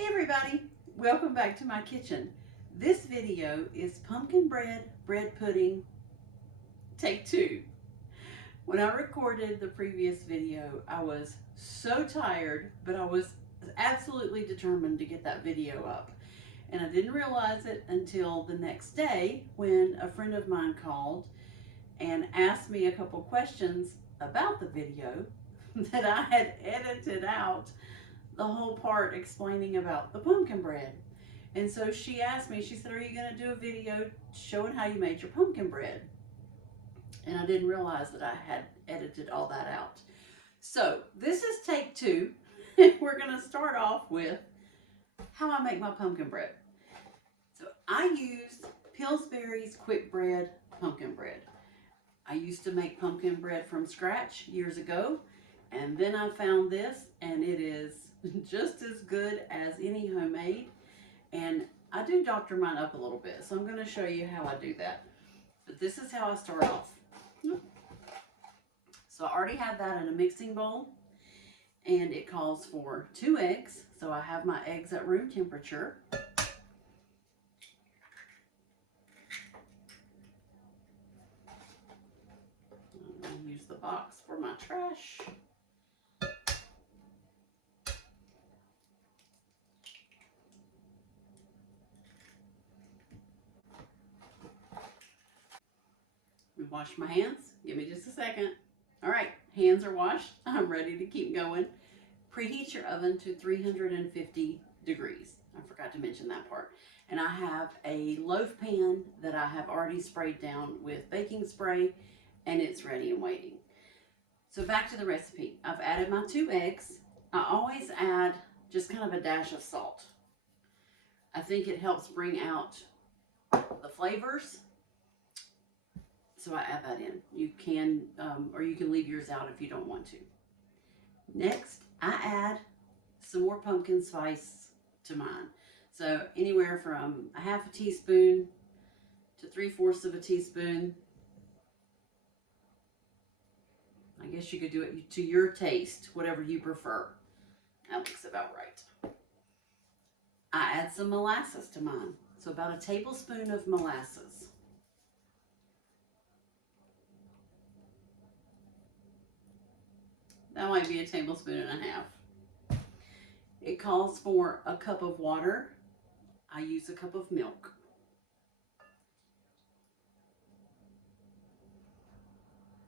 Hey everybody, welcome back to my kitchen. This video is pumpkin bread pudding, take two. When I recorded the previous video, I was so tired, but I was absolutely determined to get that video up. And I didn't realize it until the next day when a friend of mine called and asked me a couple questions about the video that I had edited out the whole part explaining about the pumpkin bread. And so she asked me, she said, are you going to do a video showing how you made your pumpkin bread? And I didn't realize that I had edited all that out. So this is take two. We're going to start off with how I make my pumpkin bread. So I used Pillsbury's Quick Bread pumpkin bread. I used to make pumpkin bread from scratch years ago, and then I found this, and it is just as good as any homemade. And I do doctor mine up a little bit, so I'm going to show you how I do that. But this is how I start off. So I already have that in a mixing bowl, and it calls for 2 eggs. So I have my eggs at room temperature. I'm going to use the box for my trash. Wash my hands. Give me just a second. All right, hands are washed. I'm ready to keep going. Preheat your oven to 350 degrees. I forgot to mention that part. And I have a loaf pan that I have already sprayed down with baking spray, and it's ready and waiting. So back to the recipe. I've added my 2 eggs. I always add just kind of a dash of salt. I think it helps bring out the flavors. So I add that in. You can, or you can leave yours out if you don't want to. Next, I add some more pumpkin spice to mine. So anywhere from a half a teaspoon to 3/4 of a teaspoon. I guess you could do it to your taste, whatever you prefer. That looks about right. I add some molasses to mine. So about a tablespoon of molasses. That might be a tablespoon and a half. It calls for a cup of water. I use a cup of milk.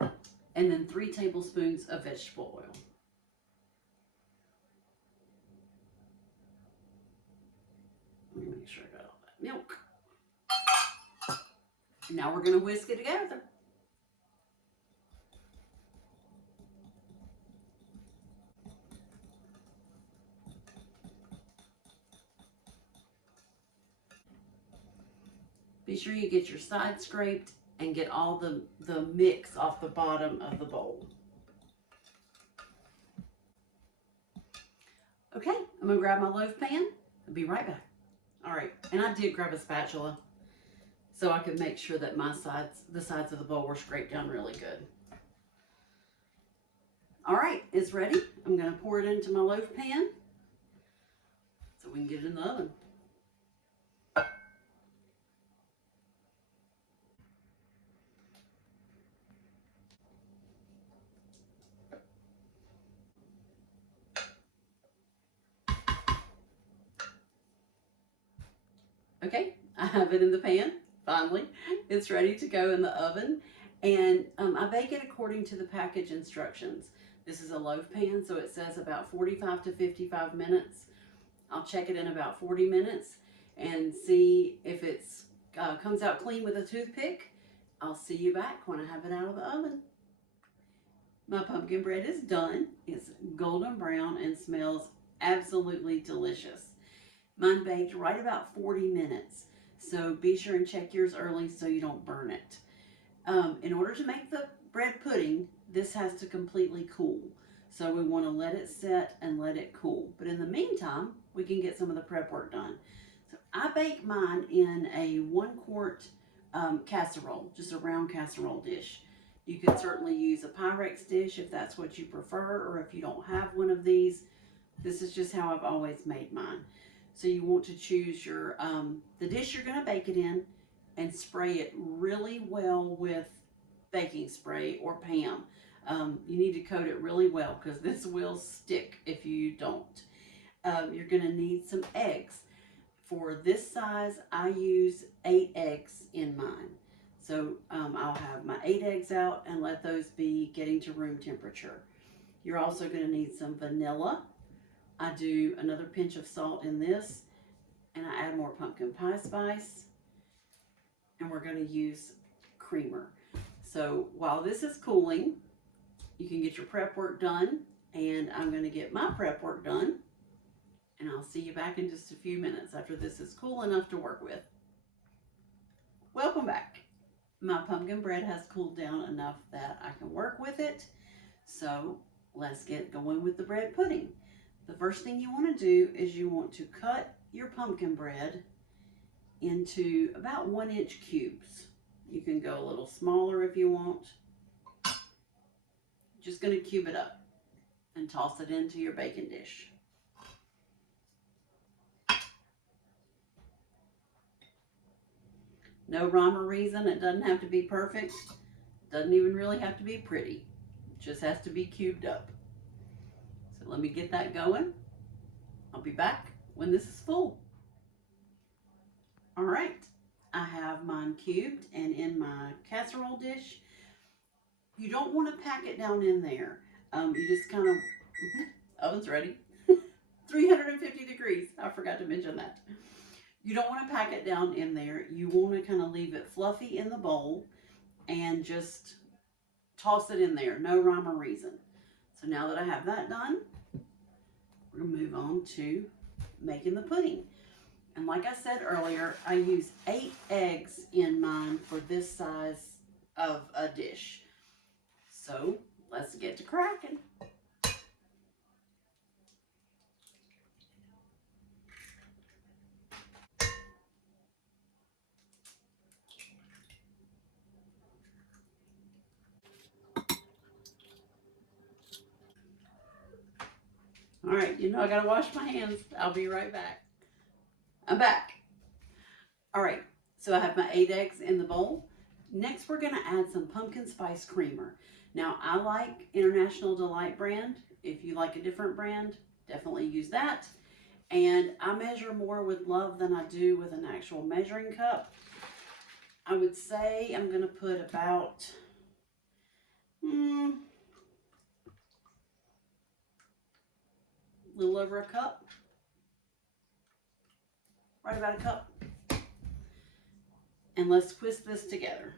And then 3 tablespoons of vegetable oil. Let me make sure I got all that milk. And now we're going to whisk it together. Be sure you get your sides scraped and get all the mix off the bottom of the bowl. Okay, I'm going to grab my loaf pan. I'll be right back. All right, and I did grab a spatula so I could make sure that the sides of the bowl were scraped down really good. All right, it's ready. I'm going to pour it into my loaf pan so we can get it in the oven. Okay, I have it in the pan, finally. It's ready to go in the oven. And I bake it according to the package instructions. This is a loaf pan, so it says about 45 to 55 minutes. I'll check it in about 40 minutes and see if it comes out clean with a toothpick. I'll see you back when I have it out of the oven. My pumpkin bread is done. It's golden brown and smells absolutely delicious. Mine baked right about 40 minutes. So be sure and check yours early so you don't burn it. In order to make the bread pudding, this has to completely cool. So we want to let it set and let it cool. But in the meantime, we can get some of the prep work done. So I bake mine in a 1-quart casserole, just a round casserole dish. You could certainly use a Pyrex dish if that's what you prefer, or if you don't have one of these. This is just how I've always made mine. So you want to choose your the dish you're going to bake it in and spray it really well with baking spray or Pam. You need to coat it really well because this will stick if you don't. You're going to need some eggs. For this size, I use 8 eggs in mine. So I'll have my 8 eggs out and let those be getting to room temperature. You're also going to need some vanilla. I do another pinch of salt in this, and I add more pumpkin pie spice, and we're going to use creamer. So while this is cooling, you can get your prep work done, and I'm going to get my prep work done, and I'll see you back in just a few minutes after this is cool enough to work with. Welcome back. My pumpkin bread has cooled down enough that I can work with it, so let's get going with the bread pudding. The first thing you want to do is you want to cut your pumpkin bread into about 1-inch cubes. You can go a little smaller if you want. Just going to cube it up and toss it into your baking dish. No rhyme or reason. It doesn't have to be perfect. Doesn't even really have to be pretty. It just has to be cubed up. So let me get that going. I'll be back when this is full. All right, I have mine cubed and in my casserole dish. You don't want to pack it down in there. You just kind of, oven's ready. 350 degrees, I forgot to mention that. You don't want to pack it down in there. You want to kind of leave it fluffy in the bowl and just toss it in there, no rhyme or reason. So now that I have that done, we're going to move on to making the pudding. And like I said earlier, I use 8 eggs in mine for this size of a dish. So let's get to cracking. All right, you know I gotta wash my hands. I'll be right back. I'm back. All right, so I have my 8 eggs in the bowl. Next, we're gonna add some pumpkin spice creamer. Now, I like International Delight brand. If you like a different brand, definitely use that. And I measure more with Love than I do with an actual measuring cup. I would say I'm gonna put about, a little over a cup. Right about a cup. And let's whisk this together.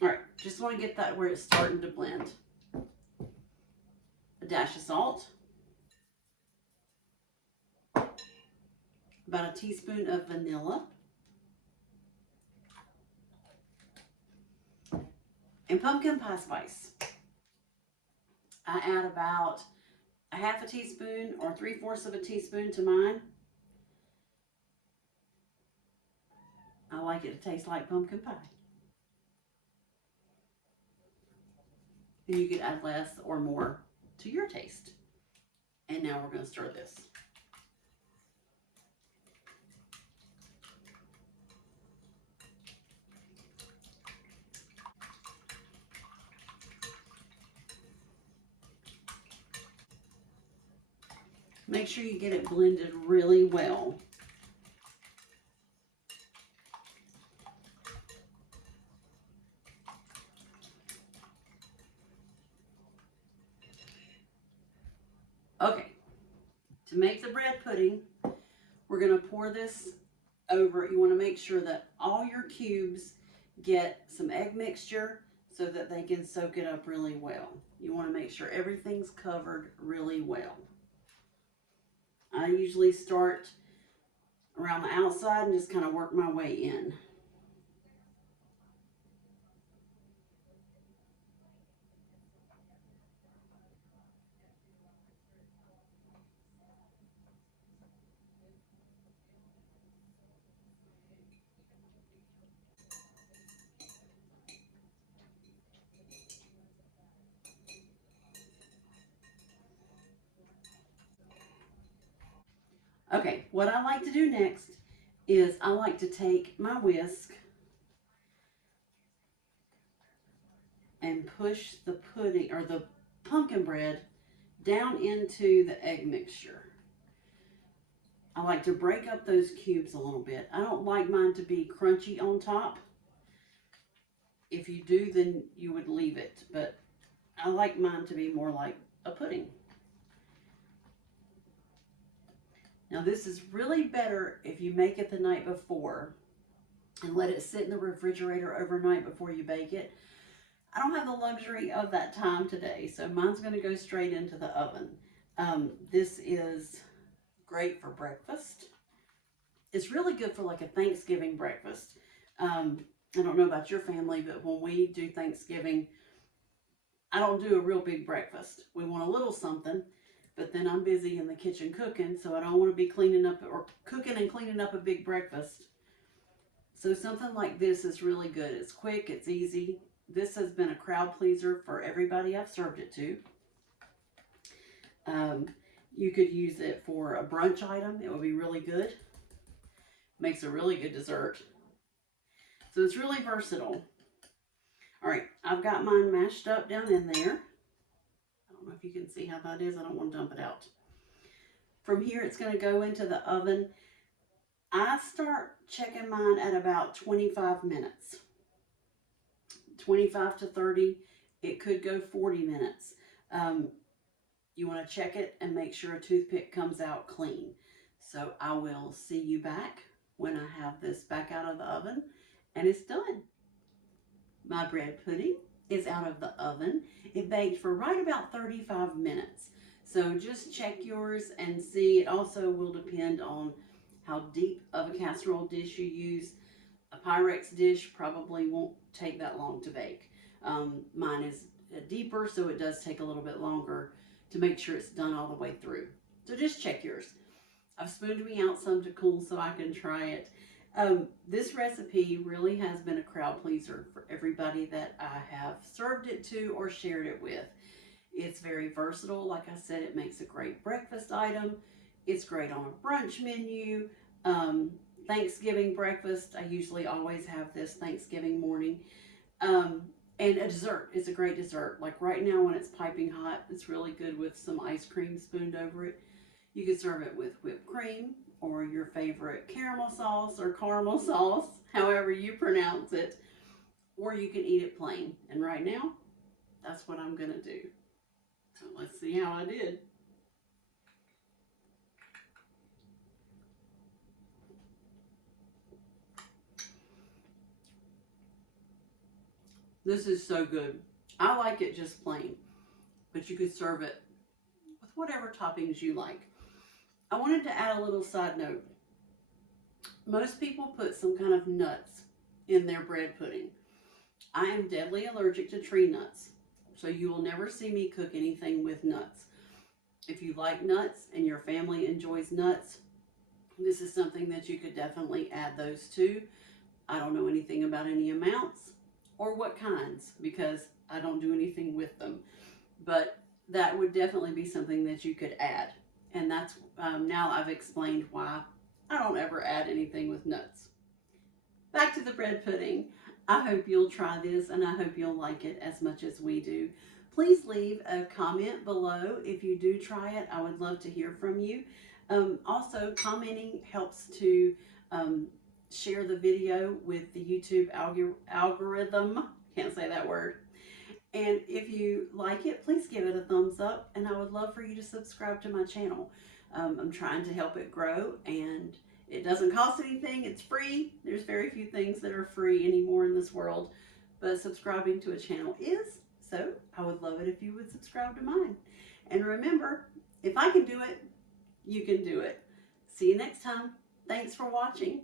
All right, just want to get that where it's starting to blend. A dash of salt. About a teaspoon of vanilla. And pumpkin pie spice. I add about a half a teaspoon or 3/4 of a teaspoon to mine. I like it to taste like pumpkin pie. And you can add less or more to your taste. And now we're going to stir this. Make sure you get it blended really well. Okay, to make the bread pudding, we're going to pour this over. You want to make sure that all your cubes get some egg mixture so that they can soak it up really well. You want to make sure everything's covered really well. I usually start around the outside and just kind of work my way in. Okay, what I like to do next is I like to take my whisk and push the pudding or the pumpkin bread down into the egg mixture. I like to break up those cubes a little bit. I don't like mine to be crunchy on top. If you do, then you would leave it, but I like mine to be more like a pudding. Now this is really better if you make it the night before and let it sit in the refrigerator overnight before you bake it. I don't have the luxury of that time today, so mine's going to go straight into the oven. This is great for breakfast. It's really good for like a Thanksgiving breakfast. I don't know about your family, but when we do Thanksgiving, I don't do a real big breakfast. We want a little something, but then I'm busy in the kitchen cooking, so I don't want to be cleaning up or cooking and cleaning up a big breakfast. So something like this is really good. It's quick, it's easy. This has been a crowd pleaser for everybody I've served it to. You could use it for a brunch item. It would be really good. Makes a really good dessert. So it's really versatile. All right, I've got mine mashed up down in there. I don't know if you can see how that is. I don't want to dump it out. From here, it's going to go into the oven. I start checking mine at about 25 minutes. 25 to 30. It could go 40 minutes. You want to check it and make sure a toothpick comes out clean. So I will see you back when I have this back out of the oven and it's done. My bread pudding is out of the oven. It baked for right about 35 minutes. So just check yours and see. It also will depend on how deep of a casserole dish you use. A Pyrex dish probably won't take that long to bake. Mine is deeper, so it does take a little bit longer to make sure it's done all the way through. So just check yours. I've spooned me out some to cool so I can try it. This recipe really has been a crowd pleaser for everybody that I have served it to or shared it with. It's very versatile. Like I said, it makes a great breakfast item. It's great on a brunch menu. Thanksgiving breakfast, I usually always have this Thanksgiving morning. And a dessert, it's a great dessert. Like right now when it's piping hot, it's really good with some ice cream spooned over it. You can serve it with whipped cream or your favorite caramel sauce or caramel sauce, however you pronounce it. Or you can eat it plain. And right now, that's what I'm going to do. So let's see how I did. This is so good. I like it just plain, but you could serve it with whatever toppings you like. I wanted to add a little side note. Most people put some kind of nuts in their bread pudding. I am deadly allergic to tree nuts, so you will never see me cook anything with nuts. If you like nuts and your family enjoys nuts, this is something that you could definitely add those to. I don't know anything about any amounts or what kinds because I don't do anything with them, but that would definitely be something that you could add. And that's now I've explained why I don't ever add anything with nuts. Back to the bread pudding. I hope you'll try this and I hope you'll like it as much as we do. Please leave a comment below if you do try it. I would love to hear from you. Also, commenting helps to share the video with the YouTube algorithm. Can't say that word. And if you like it, please give it a thumbs up. And I would love for you to subscribe to my channel. I'm trying to help it grow and it doesn't cost anything. It's free. There's very few things that are free anymore in this world, but subscribing to a channel is. So I would love it if you would subscribe to mine. And remember, if I can do it, you can do it. See you next time. Thanks for watching.